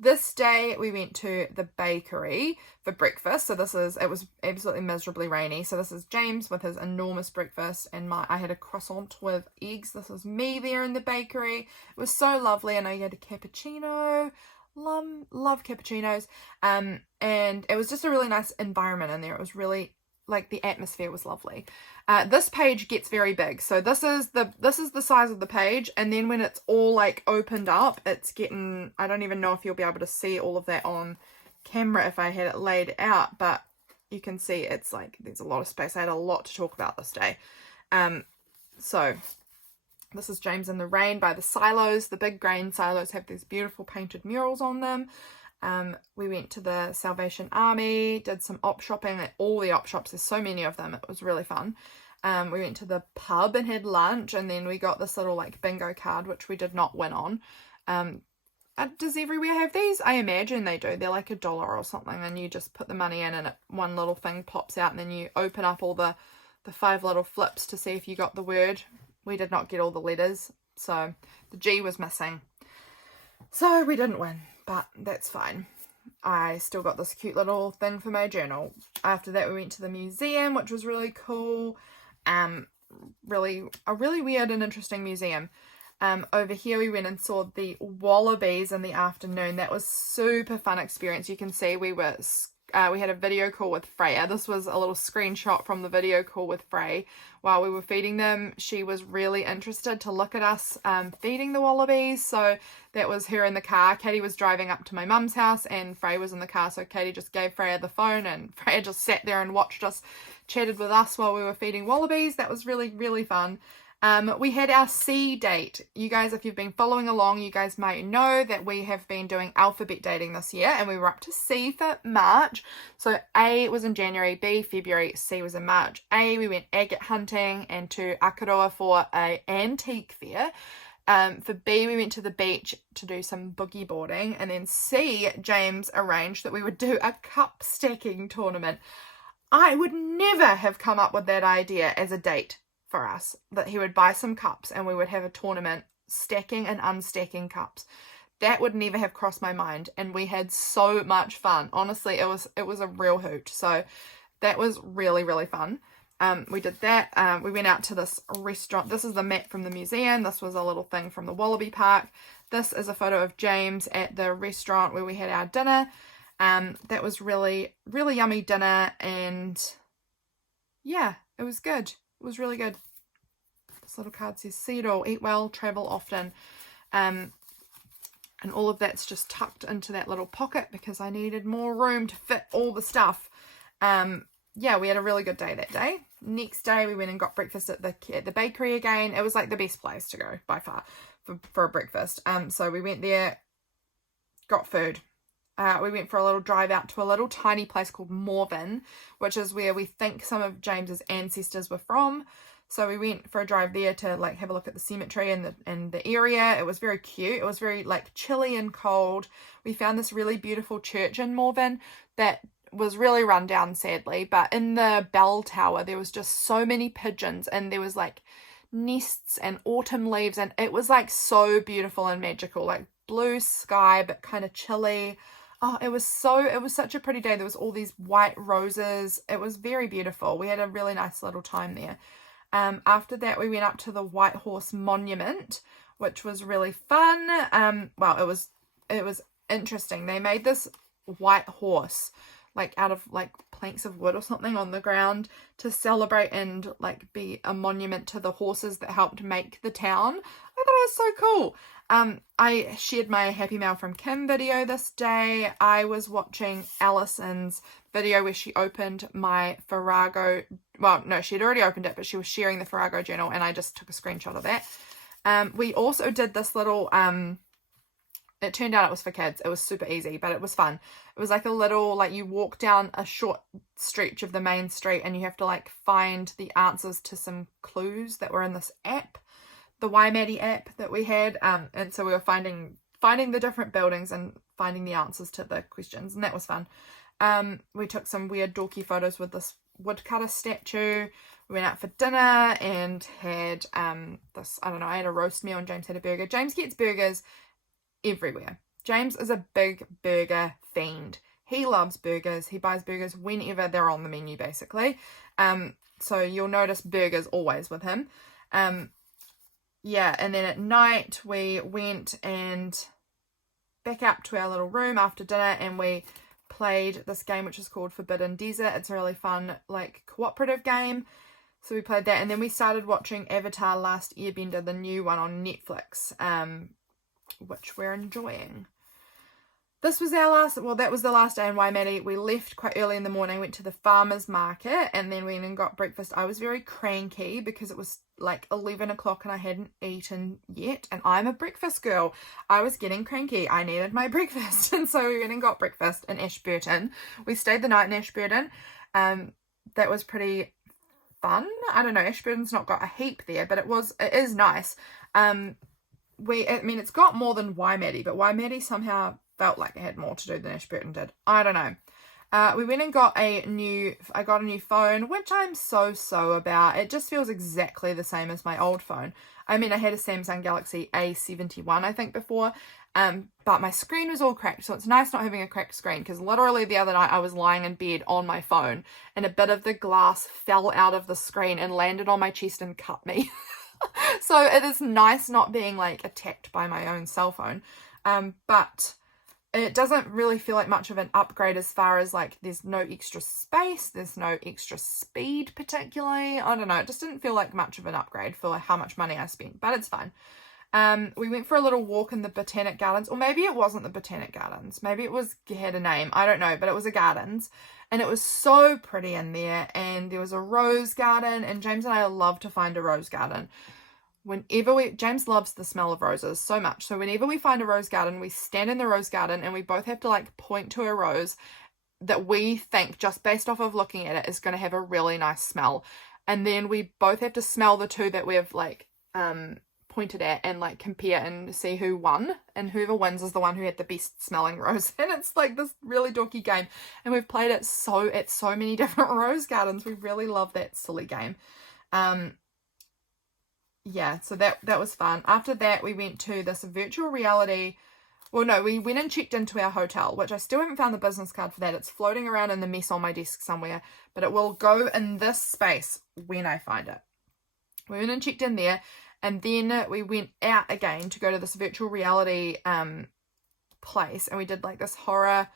This day we went to the bakery for breakfast. So it was absolutely miserably rainy. So this is James with his enormous breakfast, and I had a croissant with eggs. This was me there in the bakery. It was so lovely. And I had a cappuccino. Love cappuccinos. And it was just a really nice environment in there. It was really like the atmosphere was lovely. This page gets very big. So this is the size of the page, and then when it's all like opened up, it's getting, I don't even know if you'll be able to see all of that on camera if I had it laid out, but you can see it's like there's a lot of space. I had a lot to talk about this day. So This is James in the Rain by the silos. The big grain silos have these beautiful painted murals on them. We went to the Salvation Army, did some op shopping at all the op shops. There's so many of them. It was really fun. We went to the pub and had lunch, and then we got this little like bingo card, which we did not win on. Does everywhere have these? I imagine they do. They're like $1 or something, and you just put the money in and one little thing pops out, and then you open up all the 5 little flips to see if you got the word. We did not get all the letters, so the G was missing. So we didn't win, but that's fine. I still got this cute little thing for my journal. After that, we went to the museum, which was really cool. A really weird and interesting museum. Over here we went and saw the wallabies in the afternoon. That was super fun experience. You can see we had a video call with Freya. This was a little screenshot from the video call with Frey while we were feeding them. She was really interested to look at us feeding the wallabies. So that was her in the car. Katie was driving up to my mum's house and Frey was in the car. So Katie just gave Freya the phone and Freya just sat there and watched us, chatted with us while we were feeding wallabies. That was really, really fun. We had our C date. You guys, if you've been following along, you guys might know that we have been doing alphabet dating this year, and we were up to C for March. So A was in January, B February, C was in March. A, we went agate hunting and to Akaroa for a antique fair. For B, we went to the beach to do some boogie boarding, and then C, James arranged that we would do a cup stacking tournament. I would never have come up with that idea as a date for us, that he would buy some cups and we would have a tournament stacking and unstacking cups. That would never have crossed my mind, and we had so much fun. Honestly, it was a real hoot. So that was really, really fun. We did that. We went out to this restaurant. This is the map from the museum. This was a little thing from the Wallaby Park. This is a photo of James at the restaurant where we had our dinner. That was really, really yummy dinner, and yeah, it was good. It was really good. This little card says, see it all, eat well, travel often. And all of that's just tucked into that little pocket because I needed more room to fit all the stuff. Yeah, we had a really good day that day. Next day, we went and got breakfast at the bakery again. It was like the best place to go by far for a breakfast. So we went there, got food. We went for a little drive out to a little tiny place called Morven, which is where we think some of James's ancestors were from. So we went for a drive there to like have a look at the cemetery and the area. It was very cute. It was very like chilly and cold. We found this really beautiful church in Morven that was really run down, sadly. But in the bell tower, there was just so many pigeons, and there was like nests and autumn leaves, and it was like so beautiful and magical, like blue sky but kind of chilly. Oh, it was such a pretty day. There was all these white roses. It was very beautiful. We had a really nice little time there. After that, we went up to the White Horse Monument, which was really fun. Well, it was interesting. They made this white horse like out of like planks of wood or something on the ground to celebrate and like be a monument to the horses that helped make the town. I thought it was so cool. I shared my Happy Mail from Kim video this day. I was watching Alison's video where she opened my Farrago. Well, no, she had already opened it, but she was sharing the Farrago journal, and I just took a screenshot of that. We also did this little, it turned out it was for kids. It was super easy, but it was fun. It was like a little, like you walk down a short stretch of the main street and you have to like find the answers to some clues that were in this app, the Waimate app that we had. And so we were finding the different buildings and finding the answers to the questions, and that was fun. We took some weird dorky photos with this woodcutter statue. We went out for dinner and had this, I don't know, I had a roast meal and James had a burger. James gets burgers everywhere. James is a big burger fiend. He loves burgers. He buys burgers whenever they're on the menu, basically. So you'll notice burgers always with him. Yeah, and then at night we went and back up to our little room after dinner, and we played this game which is called Forbidden Desert. It's a really fun like cooperative game. So we played that, and then we started watching Avatar Last Airbender, the new one on Netflix, which we're enjoying. this was our last, well, that was the last day in Waimate. We left quite early in the morning, went to the farmer's market, and then went and got breakfast. I was very cranky because it was like 11 o'clock and I hadn't eaten yet, and I'm a breakfast girl. I was getting cranky. I needed my breakfast, and so we went and got breakfast in Ashburton. We stayed the night in Ashburton. That was pretty fun. I don't know, Ashburton's not got a heap there, but it is nice. I mean, it's got more than Waimate, but Waimate somehow felt like it had more to do than Ashburton did. I don't know. We went and got I got a new phone, which I'm so about. It just feels exactly the same as my old phone. I mean, I had a Samsung Galaxy A71, I think, before, but my screen was all cracked, so it's nice not having a cracked screen, because literally the other night I was lying in bed on my phone, and a bit of the glass fell out of the screen and landed on my chest and cut me. So it is nice not being, like, attacked by my own cell phone, but it doesn't really feel like much of an upgrade as far as, like, there's no extra space, there's no extra speed particularly. I don't know, it just didn't feel like much of an upgrade for how much money I spent, but it's fine. We went for a little walk in the Botanic Gardens, or maybe it wasn't the Botanic Gardens, maybe it had a name, I don't know, but it was a gardens, and it was so pretty in there, and there was a rose garden, and James and I love to find a rose garden. James loves the smell of roses so much, so whenever we find a rose garden, we stand in the rose garden and we both have to, like, point to a rose that we think, just based off of looking at it, is going to have a really nice smell, and then we both have to smell the two that we've, like, pointed at and, like, compare and see who won, and whoever wins is the one who had the best smelling rose. And it's like this really dorky game, and we've played it at so many different rose gardens. We really love that silly game. Yeah, so that was fun. After that, we went to this virtual reality. Well, no, we went and checked into our hotel, which I still haven't found the business card for that. It's floating around in the mess on my desk somewhere, but it will go in this space when I find it. We went and checked in there, and then we went out again to go to this virtual reality place, and we did, like, this horror.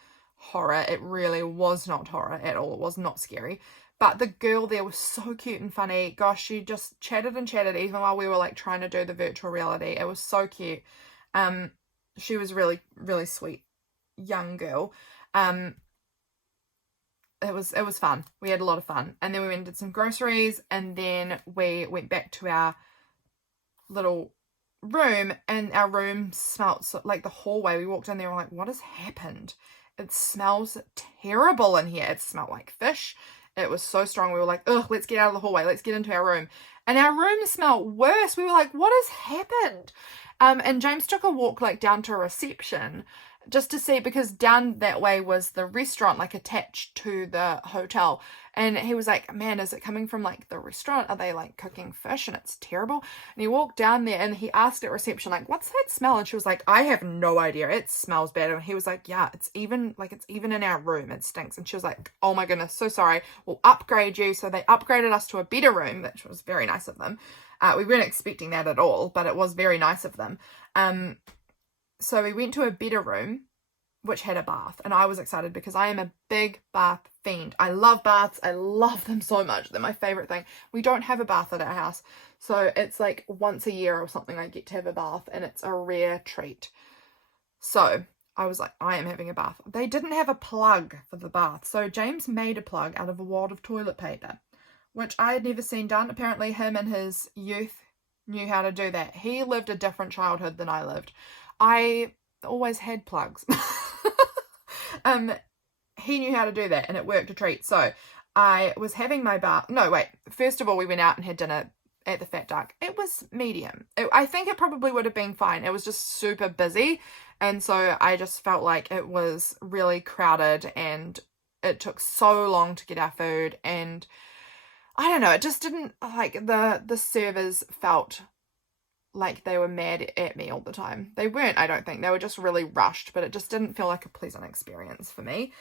It really was not horror at all. It was not scary. But the girl there was so cute and funny. Gosh, she just chatted and chatted even while we were, like, trying to do the virtual reality. It was so cute. She was really, really sweet young girl. It was fun. We had a lot of fun. And then we went and did some groceries, and then we went back to our little room, and our room smelled so, like, the hallway. We walked in there and we're like, what has happened? It smells terrible in here. It smelled like fish. It was so strong. We were like, ugh, let's get out of the hallway. Let's get into our room. And our room smelled worse. We were like, what has happened? And James took a walk, like, down to reception just to see, because down that way was the restaurant, like, attached to the hotel. And he was like, man, is it coming from, like, the restaurant? Are they, like, cooking fish? And it's terrible. And he walked down there and he asked at reception, like, what's that smell? And she was like, I have no idea. It smells bad. And he was like, yeah, it's even in our room. It stinks. And she was like, oh my goodness, so sorry. We'll upgrade you. So they upgraded us to a better room, which was very nice of them. We weren't expecting that at all, but it was very nice of them. So we went to a better room, which had a bath, and I was excited because I am a big bath fiend. I love baths. I love them so much. They're my favorite thing. We don't have a bath at our house, so it's like once a year or something I get to have a bath, and it's a rare treat. So I was like, I am having a bath. They didn't have a plug for the bath, so James made a plug out of a wad of toilet paper, which I had never seen done. Apparently him in his youth knew how to do that. He lived a different childhood than I lived. I always had plugs. He knew how to do that, and it worked a treat. So I was having my bath. No, wait. First of all, we went out and had dinner at the Fat Duck. It was medium. I think it probably would have been fine. It was just super busy, and so I just felt like it was really crowded, and it took so long to get our food, and I don't know, it just didn't, like, the servers felt like they were mad at me all the time. They weren't, I don't think. They were just really rushed, but it just didn't feel like a pleasant experience for me.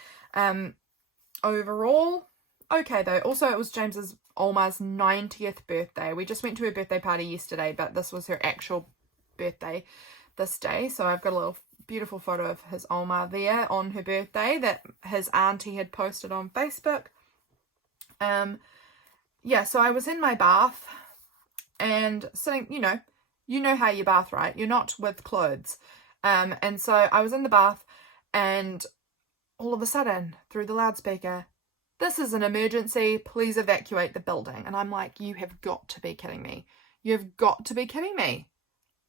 Overall, okay though. Also, it was James's Olma's 90th birthday. We just went to her birthday party yesterday, but this was her actual birthday this day. So I've got a little beautiful photo of his Olma there on her birthday that his auntie had posted on Facebook. Yeah, so I was in my bath and sitting, you know how you bath, right? You're not with clothes. And so I was in the bath, And all of a sudden, through the loudspeaker, "This is an emergency, please evacuate the building." And I'm like, you have got to be kidding me. You have got to be kidding me.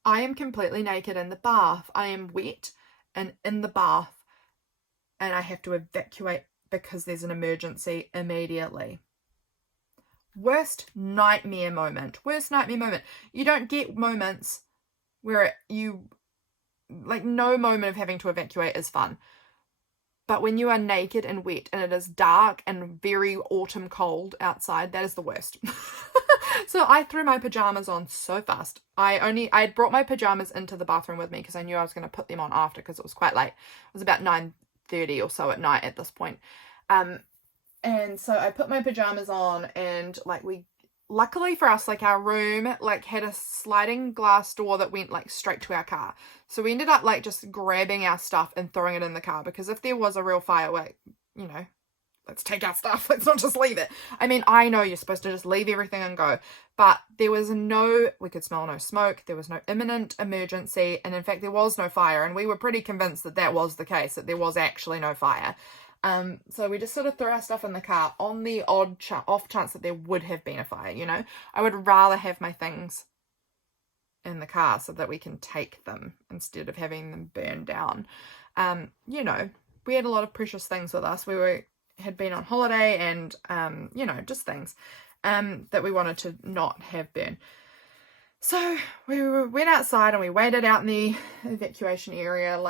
I am completely naked in the bath. I am wet and in the bath, and I have to evacuate because there's an emergency immediately. Worst nightmare moment. Worst nightmare moment. You don't get moments where no moment of having to evacuate is fun. But when you are naked and wet and it is dark and very autumn cold outside, that is the worst. So I threw my pajamas on so fast. I had brought my pajamas into the bathroom with me because I knew I was going to put them on after because it was quite late. It was about 9:30 or so at night at this point. And so I put my pajamas on, and luckily for us, our room had a sliding glass door that went straight to our car. So we ended up just grabbing our stuff and throwing it in the car, because if there was a real fire, let's take our stuff. Let's not just leave it. I mean, I know you're supposed to just leave everything and go, but we could smell no smoke. There was no imminent emergency. And in fact, there was no fire. And we were pretty convinced that that was the case, that there was actually no fire. So we just sort of threw our stuff in the car on the off chance that there would have been a fire, I would rather have my things in the car so that we can take them instead of having them burn down. We had a lot of precious things with us. We had been on holiday and, just things, that we wanted to not have burn. So we went outside and we waited out in the evacuation area,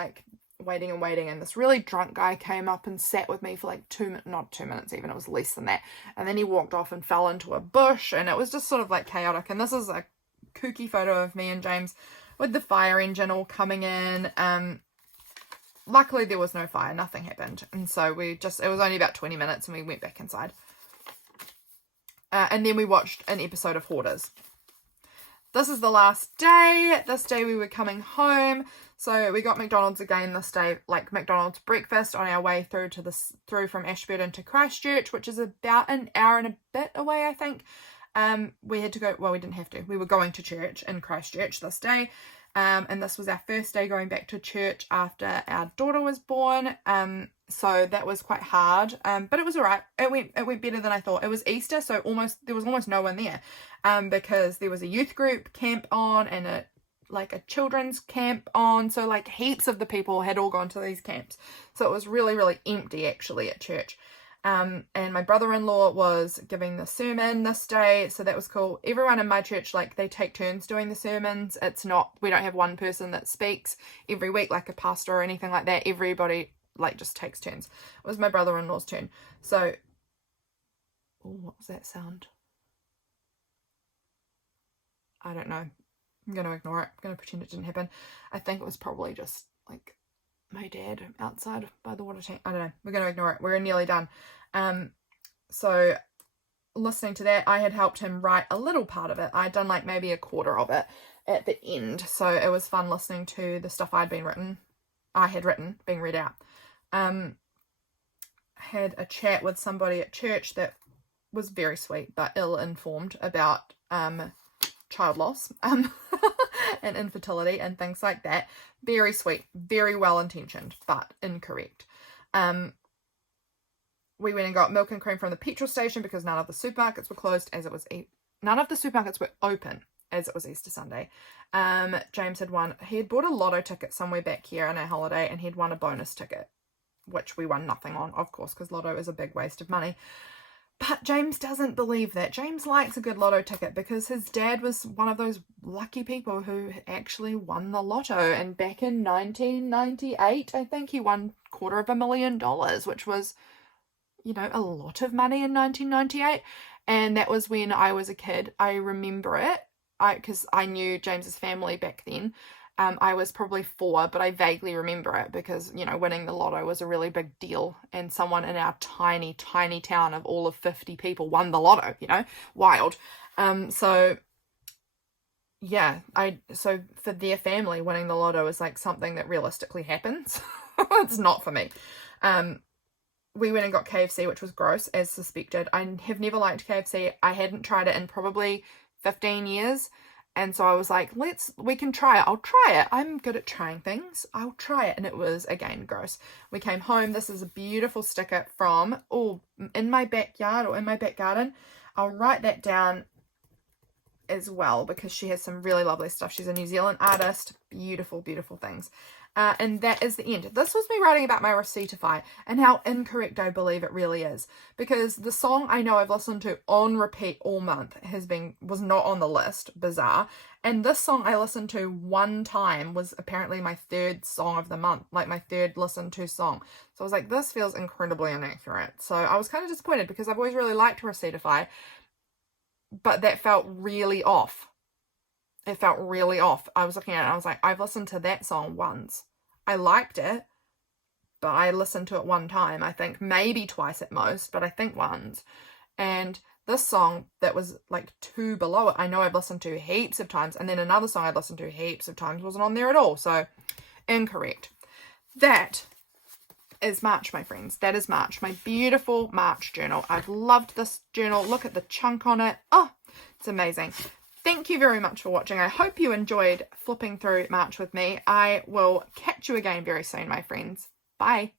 waiting, and this really drunk guy came up and sat with me for not 2 minutes even, it was less than that, and then he walked off and fell into a bush, and it was just sort of chaotic. And this is a kooky photo of me and James with the fire engine all coming in. Luckily there was no fire, nothing happened, and so it was only about 20 minutes and we went back inside, and then we watched an episode of Hoarders. This is the last day. This day we were coming home. So we got McDonald's again this day, McDonald's breakfast on our way through from Ashburton to Christchurch, which is about an hour and a bit away, I think. We had to go, well, we didn't have to. We were going to church in Christchurch this day. And this was our first day going back to church after our daughter was born. So that was quite hard. But it was all right. It went better than I thought. It was Easter, so there was almost no one there. Because there was a youth group camp on and a children's camp on. So heaps of the people had all gone to these camps. So it was really, really empty actually at church. And my brother-in-law was giving the sermon this day, so that was cool. Everyone in my church, they take turns doing the sermons. We don't have one person that speaks every week, like a pastor or anything like that. Everybody, just takes turns. It was my brother-in-law's turn. So, what was that sound? I don't know. I'm going to ignore it. I'm going to pretend it didn't happen. I think it was probably just, my dad outside by the water tank. I don't know. We're going to ignore it. We're nearly done. So listening to that, I had helped him write a little part of it. I'd done maybe a quarter of it at the end. So it was fun listening to the stuff I had written being read out. Had a chat with somebody at church that was very sweet but ill-informed about child loss and infertility and things like that. Very sweet, very well-intentioned, but incorrect. We went and got milk and cream from the petrol station because none of the supermarkets were closed none of the supermarkets were open as it was Easter Sunday. James he had bought a lotto ticket somewhere back here on our holiday, and he'd won a bonus ticket, which we won nothing on, of course, because lotto is a big waste of money. But James doesn't believe that. James likes a good lotto ticket because his dad was one of those lucky people who actually won the lotto. And back in 1998, I think he won $250,000, which was, a lot of money in 1998. And that was when I was a kid. I remember it because I knew James's family back then. I was probably 4, but I vaguely remember it because, winning the lotto was a really big deal, and someone in our tiny, tiny town of all of 50 people won the lotto, wild. So for their family, winning the lotto is something that realistically happens. It's not for me. We went and got KFC, which was gross, as suspected. I have never liked KFC. I hadn't tried it in probably 15 years. And so I was like, we can try it. I'll try it. I'm good at trying things. I'll try it. And it was, again, gross. We came home. This is a beautiful sticker from, in my backyard or in my back garden. I'll write that down as well because she has some really lovely stuff. She's a New Zealand artist. Beautiful, beautiful things. And that is the end. This was me writing about my Receiptify and how incorrect I believe it really is. Because the song I know I've listened to on repeat all month was not on the list. Bizarre. And this song I listened to one time was apparently my third song of the month. Like my third listened to song. So I was like, this feels incredibly inaccurate. So I was kind of disappointed because I've always really liked Receiptify. But that felt really off. It felt really off. I was looking at it and I was like, I've listened to that song once. I liked it, but I listened to it one time. I think maybe twice at most, but I think once. And this song that was like 2 below it, I know I've listened to heaps of times. And then another song I'd listened to heaps of times wasn't on there at all. So incorrect. That is March, my friends. That is March. My beautiful March journal. I've loved this journal. Look at the chunk on it. Oh, it's amazing. Thank you very much for watching. I hope you enjoyed flipping through March with me. I will catch you again very soon, my friends. Bye.